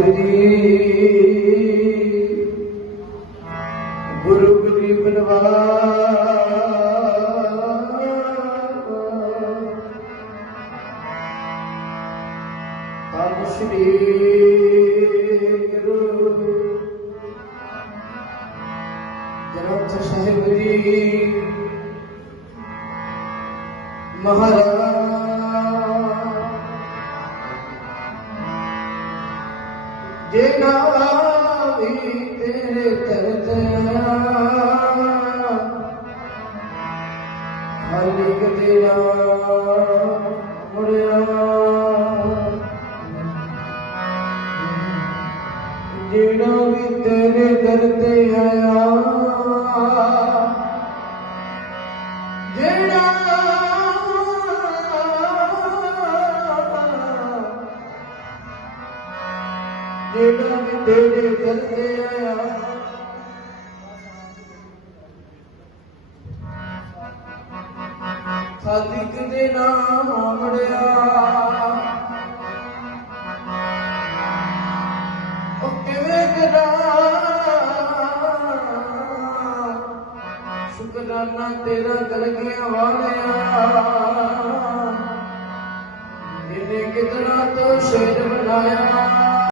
ਸਾਹਿਬ ਜੀ ਗੁਰੂ ਗਰੀਬ ਨਵਾਜ ਧੰਨ ਸ਼੍ਰੀ ਗੁਰੂ ਗ੍ਰੰਥ ਸਾਹਿਬ ਜੀ ਮਹਾਰਾਜ ਜੇ ਨਾ ਵੀ ਤੇਰੇ ਤਰਤਿਆ ਹਾਲੀ ਕਦੇ ਮੁੜਿਆ। ਜਿਹੜਾ ਵੀ ਤੇਰੇ ਜਿਹੜਾ ਵੀ ਤੇਰੇ ਦਰ ਤੇ ਆਇਆ ਸਾਧਿਕ ਦੇ ਨਾਮ ਮੜਿਆ ਉਹ ਕਿਵੇਂ ਕਰਾਂ? ਸ਼ੁਕਰਾਨਾ ਤੇਰਾ ਕਰ ਗਿਆ ਵਾਲਿਆ ਇਹਨੇ ਕਿਤਨਾ ਤੋਂ ਸ਼ੇਰ ਬਣਾਇਆ।